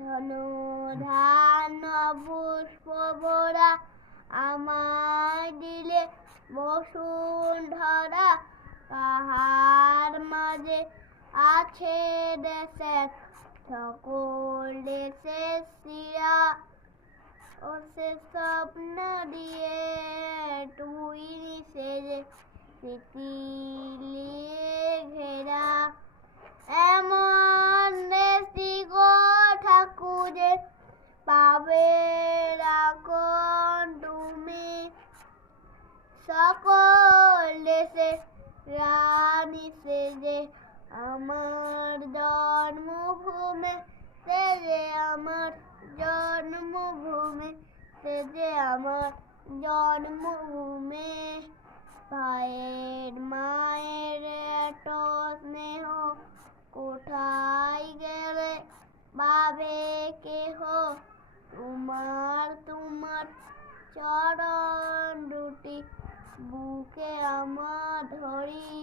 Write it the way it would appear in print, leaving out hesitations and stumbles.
ধনু ধান পুষ্প ভরা আমায় দিলে বসুন্ধরা। পাহাড় মাঝে আছে দেশের সকল দেশের শিরা। ও সে স্বপ্ন দিয়ে তুই সেজে স্মৃতি নিয়ে ঘেরা। এমন দেশি গো ঠাকুরে পাবে রাখন তুমি। সকল দেশে রানী সেজে আমার জন্মভূমে সেজে আমার জন্মভূমে সেজে আমার জন্মভূমে। ভাইয়ের মায়ের এত স্নেহ কোথায় গেলে পাবে কেহ। তোমার চরণ দুটি বুকে আমার ধরি।